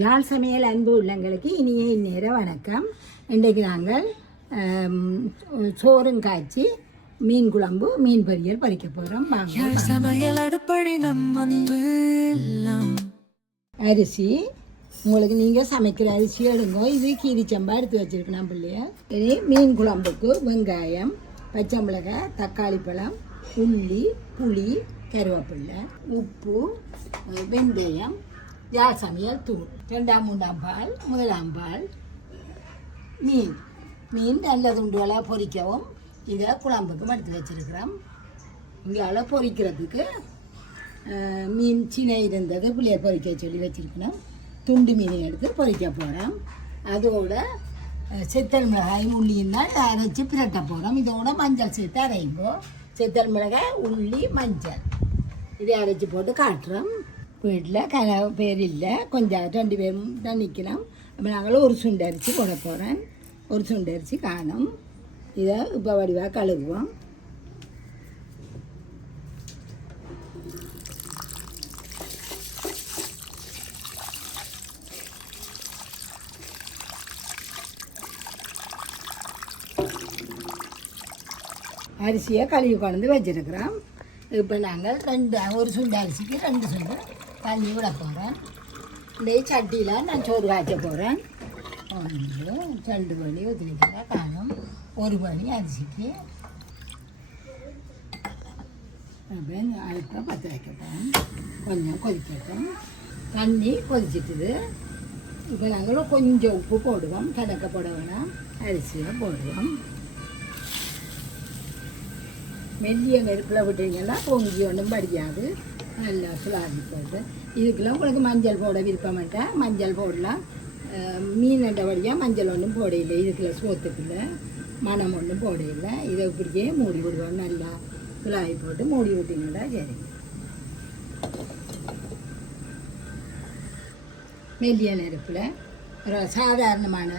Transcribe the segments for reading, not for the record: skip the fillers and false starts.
ஜாழ் சமையல் அன்பு உள்ளங்களுக்கு இனிய இந்நேர வணக்கம். இன்றைக்கு நாங்கள் சோறும் காய்ச்சி மீன் குழம்பு மீன் பொரியல் பறிக்க போகிறோம். அரிசி உங்களுக்கு நீங்கள் சமைக்கிற அரிசி எடுங்கோ. இது கீரிச்சம்பா எடுத்து வச்சுருக்கணும் பிள்ளைய. சரி, மீன் குழம்புக்கு வெங்காயம், பச்சை மிளகாய், தக்காளி பழம், உள்ளி, புளி, கருவேப்பில்லை, உப்பு, வெந்தயம், ஜாழ் சமையல் தூள், 2-3 பால், 1 பால், மீன் நல்ல துண்டுகளாக பொரிக்கவும் இதை குழம்புக்கும் எடுத்து வச்சுருக்கிறோம். இங்கே பொரிக்கிறதுக்கு மீன் சின்ன இருந்தது புளியை பொரிக்க சொல்லி வச்சுருக்கணும். துண்டு மீன் எடுத்து பொரிக்க போகிறோம். அதோட செத்தல் மிளகாய் உள்ளியும் தான் அரைச்சி பிரட்ட போகிறோம். இதோட மஞ்சள் சேர்த்து அரைங்கோ. செத்தல் மிளகாய், உள்ளி, மஞ்சள் இதை அரைச்சி போட்டு காட்டுறோம். வீட்டில் பேர் இல்லை, கொஞ்சம் 2 பேரும் தான் நிற்கலாம். அப்போ நாங்களும் ஒரு சுண்டு அரிசி போட போகிறேன். ஒரு சுண்டு அரிசி காணும். இதை இப்போ வடிவாக கழுவுவோம். அரிசியை கழுவி கொண்டு வச்சுருக்கிறோம். இப்போ நாங்கள் ஒரு சுண்டு அரிசிக்கு 2 சுண்டு தண்ணி விட போகிறேன். இந்த சட்டியில் நான் சோறு காய்ச்ச போகிறேன். 1 2 படி ஊற்றிக்கிட்டா காணும். 1 படி அரிசிக்கு அப்படின்னு அடுப்பை பற்ற வைக்கட்டும். கொஞ்சம் கொதிக்கட்டும். தண்ணி கொதிச்சிட்டுது. இப்போ நாங்களும் கொஞ்சம் உப்பு போடுவோம். கணக்க போட வேணாம். அரிசியை போடுவோம். மெல்லிய நெருப்பில் விட்டுருங்கன்னா பொங்கி ஒன்றும் படிக்காது. நல்லா சுலாதி போட்டு இதுக்கெல்லாம் உங்களுக்கு மஞ்சள் போட விருப்பமாட்டேன். மஞ்சள் போடலாம். மீன் வழியாக மஞ்சள் ஒன்றும் போடையில்லை. இதுக்குள்ள சோத்துக்குள்ள மனம் ஒன்றும் போடையில்லை. இதை இப்படியே மூடி விடுவோம். நல்லா சுலாதி போட்டு மூடி விட்டிங்கன்னா சரி. மெல்லிய நெருப்பில் சாதாரணமான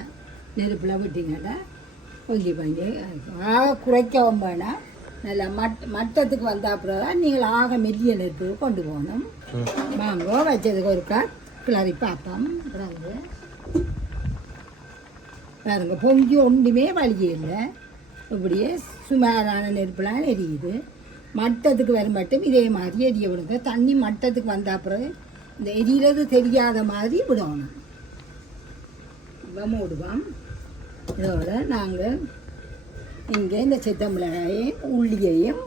நெருப்பில் விட்டிங்கன்னா பொங்கி குறைக்கவும் வேணாம். நல்லா மட்டத்துக்கு வந்த அப்புறம் தான் நீங்கள் ஆக மெல்லிய நெருப்புக்கு கொண்டு போகணும். வாங்கோ வச்சதுக்கு ஒருக்கா கிளறி பார்ப்போம். பாருங்க, பொங்கி ஒன்றுமே வழியே இல்லை. இப்படியே சுமாரான நெருப்புலாம் எரியுது. மட்டத்துக்கு வரும் மட்டும் இதே மாதிரி எரிய விடுங்க. தண்ணி மட்டத்துக்கு வந்த அப்புறம் இந்த எரியிறது தெரியாத மாதிரி விடணும். இப்போ மூடுவோம். இதோட நாங்கள் இங்கே இந்த செத்தமிளகாயையும் உள்ளியையும்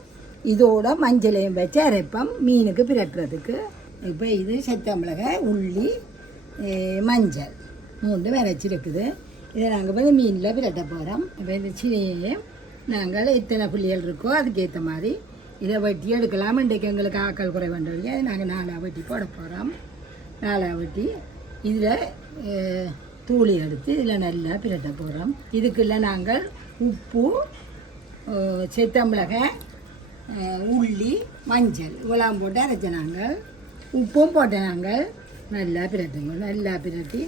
இதோட மஞ்சளையும் வச்சு அரைப்போம் மீனுக்கு பிரட்டுறதுக்கு. இப்போ இது செத்தமிளகாய், உள்ளி, மஞ்சள் 3 அரைச்சிருக்குது. இதை நாங்கள் வந்து மீனில் பிரட்ட போகிறோம். இப்போ இந்த சின்னையையும் நாங்கள் எத்தனை புள்ளிகள் இருக்கோ அதுக்கேற்ற மாதிரி இதை வெட்டி எடுக்கலாம். இன்றைக்கு எங்களுக்கு ஆக்கள் குறை வேண்டிய அதை நாங்கள் 4 வெட்டி போட போகிறோம். 4 வெட்டி இதில் தூளி எடுத்து இதில் நல்லா பிரட்ட போகிறோம். இதுக்குள்ள நாங்கள் உப்பு, செத்தமிளகாய், உள்ளி, மஞ்சள் இவ்வளோ போட்டு அரைச்ச நாங்கள் உப்பும் போட்ட நாங்கள் நல்லா பிரட்டுங்க. நல்லா பிரட்டி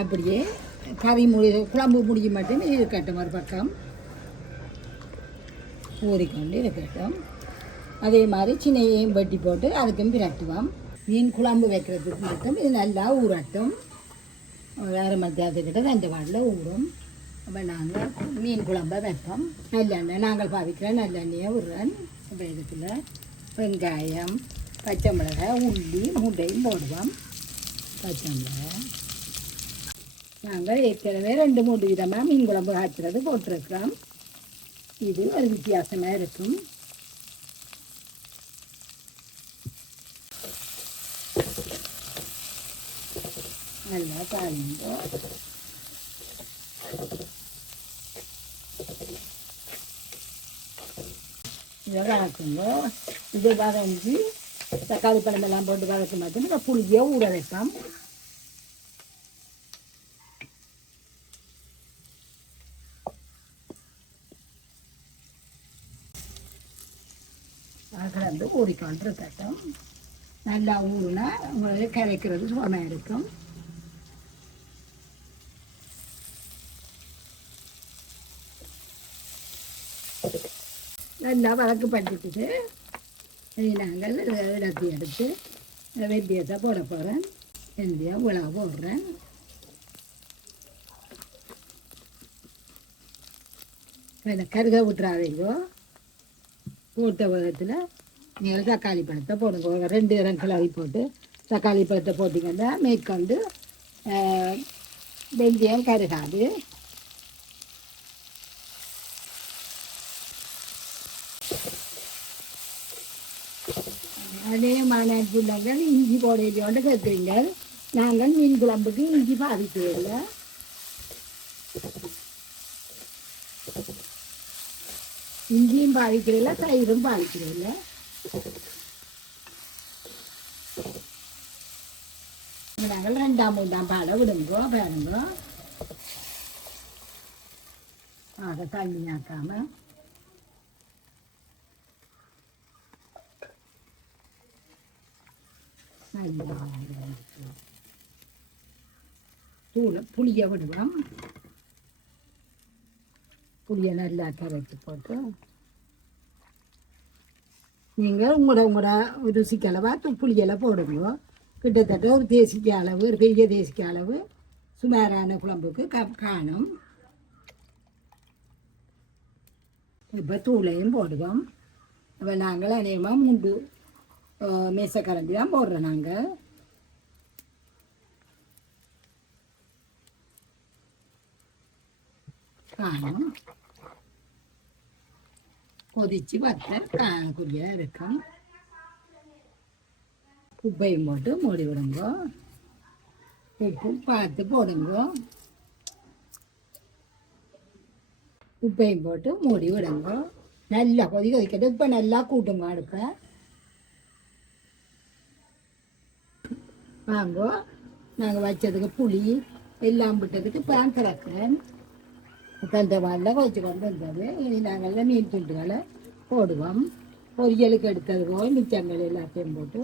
அப்படியே கறி குழம்பு முடிஞ்சு மட்டும் இருக்கட்டும். ஒரு பக்கம் ஊறிக்கொண்டு இருக்கட்டும். அதே மாதிரி சின்னையையும் வெட்டி போட்டு அதுக்கும் பிரட்டுவோம். மீன் குழம்பு வைக்கிறதுக்கு மட்டும் இது நல்லா ஊறட்டும். வேறு மத்தியானத்துக்கிட்ட 2 வாட்டில் ஊறும். அப்போ நாங்கள் மீன் குழம்பை வைப்போம். நல்லெண்ணெய் நாங்கள் பாவிக்கிற நல்லெண்ணெயை விடுறேன். இப்போ இதுக்குள்ள வெங்காயம், பச்சை மிளகாய், உள்ளி, முட்டையும் போடுவோம். பச்சை மிளகாய் நாங்கள் ஏற்கனவே 2-3 விதமாக மீன் குழம்பு காய்ச்சறது போட்டிருக்கிறோம். இது ஒரு வித்தியாசமாக இருக்கும். நல்லா தாளிங்கோ. இதை வதக்குங்க. இது வதங்கி தக்காளி பழமெல்லாம் போட்டு வதக்க மாட்டோம். இந்த புளியை ஊற வைப்போம். கலந்து ஊறிக்கொண்டு இருக்கட்டும். நல்லா ஊறுனா உங்களுக்கு கரைக்கிறது சுகமாக இருக்கும். நல்லா வதக்கு பட்டுட்டு நாங்கள் எல்லாத்தையும் எடுத்து வெந்தயத்தை போட போகிறேன். வெந்தயம் உலக போடுறேன். இந்த கருக விட்டுறாதீங்கோ. போட்ட விதத்தில் நீங்கள் தக்காளி பழத்தை போடுங்க. 2 இடம் கிளறி போட்டு தக்காளி பழத்தை போட்டிங்கன்னா மேற்கொண்டு வெந்தயம் கருகாது. அதே மாநாட்டு பிள்ளைங்கள் இஞ்சி போடையிலோண்டு கேட்குறீங்க. நாங்கள் மீன் குழம்புக்கு இஞ்சி பாதிக்கிறதில்லை. இஞ்சியும் பாதிக்கிறதில்ல, தயிரும் பாதிக்கிறதில்லை. நாங்கள் 2ஆம் 3ஆம் பாலை விடுங்கோ பாருங்கோ. அதை தண்ணி ஆக்காமல் புளியை விடுவோம். புளியை நல்லா கரைச்சி போட்டு நீங்கள் உங்களோட ருசிக்கு அளவாக புளியெல்லாம் போடுங்க. கிட்டத்தட்ட ஒரு தேசிக்கு அளவு, ஒரு பெரிய தேசிக்கு அளவு சுமாரான குழம்புக்கு காணும். இப்போ தூளையும் போடுவோம். இப்போ நாங்கள் அநேகமாக 3 மேசக்கரண்டி தான் போடுறோம். நாங்கள் காணும் கொதிச்சு வத்த குறியாக இருக்கும். உப்பையும் போட்டு மூடி விடுங்க. உப்பு பார்த்து போடுங்க. உப்பையும் போட்டு மூடி விடுங்க. நல்லா கொதிக்கட்டும். இப்போ நல்லா கூட்டுங்க அடுப்பை. வாங்கோ, நாங்கள் வச்சதுக்கு புளி எல்லாம் விட்டதுக்கு பேன் திறக்கிறேன். தந்த மாதிரிலாம் கொதிச்சு கொண்டு வந்தது. இனி நாங்கள் மீன் துண்டுகளை போடுவோம். பொரியலுக்கு எடுத்தது போல் மிச்சங்கள் எல்லாத்தையும் போட்டு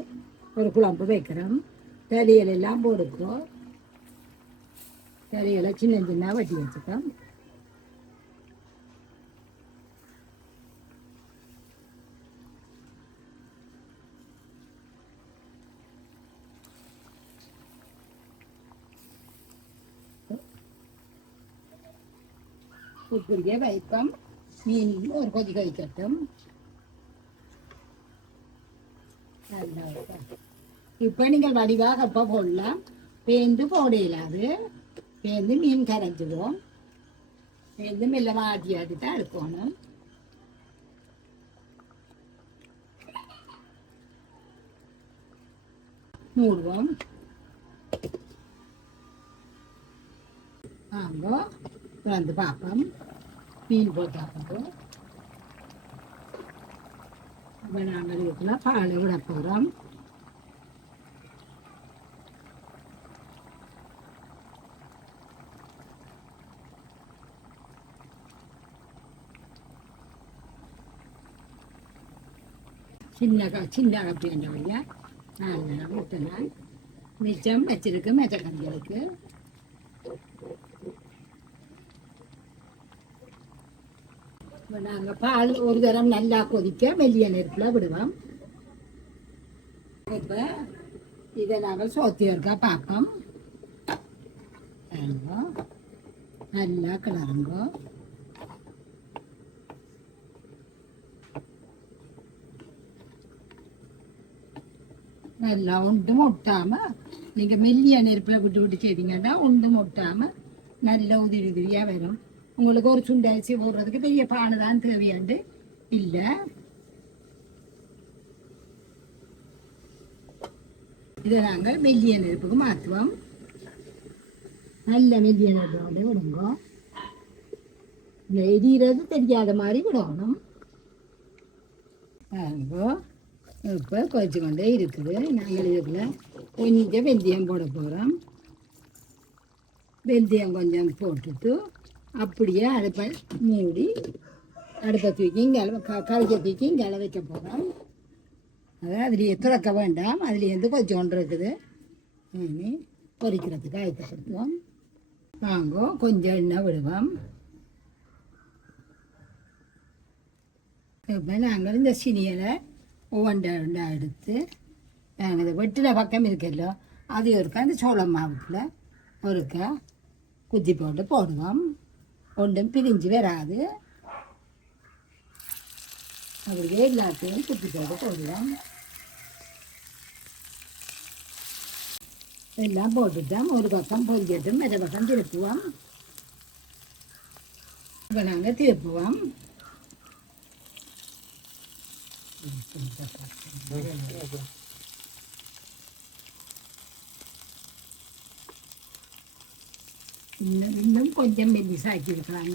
ஒரு குழம்பு வைக்கிறோம். தலையல் எல்லாம் போடுக்கிறோம். தலையலை சின்ன சின்ன வட்டி வச்சுக்கோம். உப்புரிய வைப்போம். மீன் ஒரு கொதி வைக்கட்டும். இப்போ நீங்கள் வடிவாக அப்போ போடலாம். பேந்து போட இயலாது. பேந்து மீன் கரைஞ்சிடும். பேந்து மெல்ல மாட்டி ஆட்டி தான் எடுக்கணும். மூடுவோம். வாங்க வந்து பார்ப்போம். மீன் போட்டு பார்ப்போம். அப்போ நாங்கள் இதுக்குள்ள பாலை விட போகிறோம். சின்ன கப்பி என்ற வழியா 4 நேரம் ஊற்றலாம். மிச்சம் வச்சிருக்கு மெச்சக்கஞ்சிகளுக்கு. நாங்கள் பால் ஒரு தரம் நல்லா கொதிக்க மெல்லிய நெருப்பில் விடுவோம். இப்போ இதை நாங்கள் சோத்தி இருக்கா பார்ப்போம். நல்லா கிளறுங்கோ. நல்லா ஒன்றும் ஒட்டாமல் நீங்கள் மெல்லிய நெருப்பில் விட்டு விட்டு செய்தீங்கன்னா ஒன்றும் ஒட்டாமல் நல்ல உதிரி உதிரியாக வரும். உங்களுக்கு ஒரு சுண்டை அரிசி போடுறதுக்கு பெரிய பானை தான் தேவையாண்டு இல்லை. இதை நாங்கள் மெல்லிய நெருப்புக்கு மாற்றுவோம். நல்ல மெல்லிய நெருப்போட விடுங்க. இந்த எரிகிறது தெரியாத மாதிரி விடணும். இப்போ கொதிச்சு கொண்டே இருக்குது. நாங்கள் இதில் கொஞ்சம் வெந்தயம் போட போகிறோம். வெந்தயம் கொஞ்சம் போட்டுட்டு அப்படியே அடுப்பை மூடி அடுப்பை தூக்கி இங்கே கரைக்க தூக்கி இங்கே வைக்க போகிறோம். அதை அதுலேயே துறக்க வேண்டாம். அதுலேருந்து கொஞ்சம் ஒன்று இருக்குது. இனி பொரிக்கிறதுக்கு ஆயத்தப்படுத்துவோம். வாங்கோ கொஞ்சம் எண்ணெய் விடுவோம். இப்போ நாங்கள் இந்த சினியலை ஒவ்வொன்றா எடுத்து நாங்கள் இந்த வெட்டின பக்கம் இருக்கല്ലോ அது ஒருக்கா இந்த சோள மாவுக்குள்ள ஒருக்கா குத்தி போட்டு போடுவோம். ஒன்றும் பிரிஞ்சு வராது. அப்படியே எல்லாத்தையும் குத்தி போட்டு போடுவோம். எல்லாம் போட்டுட்டோம். ஒரு பக்கம் பொரிக்கட்டும், மற்ற பக்கம் திருப்புவோம். இப்போ நாங்கள் திருப்புவோம். இன்னும் கொஞ்சம் மெல்லிசாக்கி இருக்கேன்.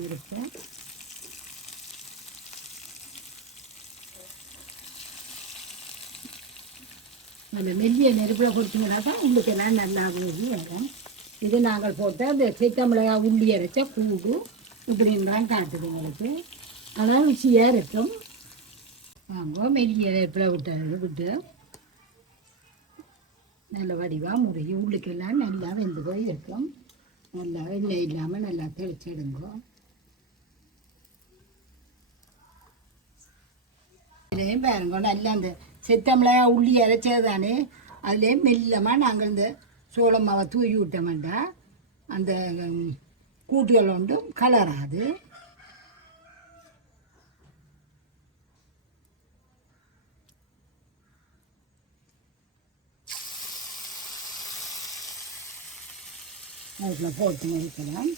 அந்த மெல்லிய நெருப்பில் கொடுத்தீங்கன்னா தான் உள்ளுக்கெல்லாம் நல்லா ஊதி வரும். இது நாங்கள் போட்ட அந்த சீத்தமிளகா உள்ளி அரைச்ச கூடு இப்படின்றான் காட்டுது உங்களுக்கு. ஆனால் ருச்சியாக இருக்கும். வாங்க மெல்லிய நெருப்பில் விட்டு நல்ல வடிவாக முறையும் உள்ளுக்கெல்லாம் நல்லா வெந்து போய் இருக்கும். நல்லா எண்ணெய் இல்லாமல் நல்லா தெளிச்சிடுங்க. இதுலேயும் பாருங்க நல்லா அந்த செத்தமிளகா உள்ளி அரைச்சது தானே, அதுலேயும் மெல்லமாக நாங்கள் இந்த சோள மாவை தூவி விட்டோம்டா அந்த கூட்டுகள் ஒன்றும் கலராது. அதில் போட்டு முடிக்கலாம்.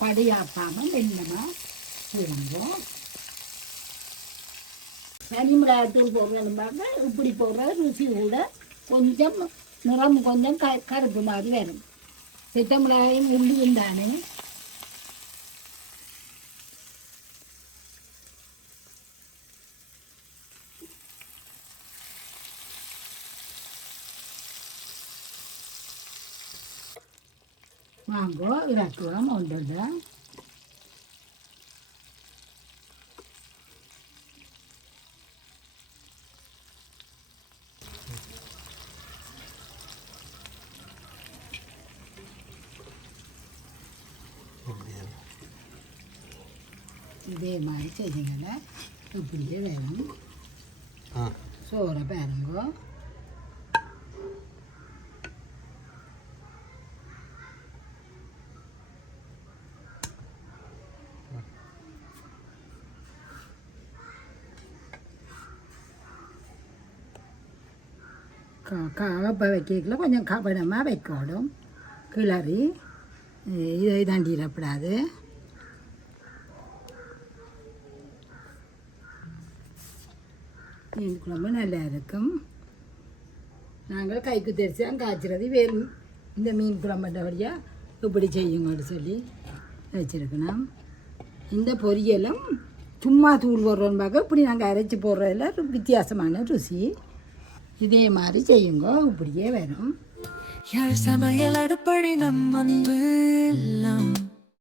படியாக்காமல் மெல்லமாக செய்யும்போம். தனிமிளகாத்தூள் போடுறதுமாக இப்படி போடுற ருசி கூட கொஞ்சம் நிறம் கொஞ்சம் கருப்பு மாதிரி வரும். சித்தமிளகாயும் உள்ளியும் தானே. வாங்கோ இறக்குவோம் ஒன்றுல. இதே மாதிரி செய்யுங்கள இப்படியே வேணும். சோறை பாருங்கோ. கப்பை வைக்கல கொஞ்சம் கபடமாக வைக்கணும். கிளறி இதை தண்டிடப்படாது. மீன் குழம்பு நல்லா இருக்கும். நாங்கள் கைக்கு தெரிச்சு தான் காய்ச்சிறது. வேறு இந்த மீன் குழம்புன்ற வழியாக இப்படி செய்யுங்கன்னு சொல்லி வச்சுருக்கணும். இந்த பொரியலும் சும்மா தூள் போடுறோன்னு பார்க்க இப்படி நாங்கள் அரைச்சி போடுறதில் வித்தியாசமான ருசி. இதே மாதிரி செய்யுங்க, இப்படியே வரும். யார் சமையல் அடுப்படி நம் அன்பு எல்லாம்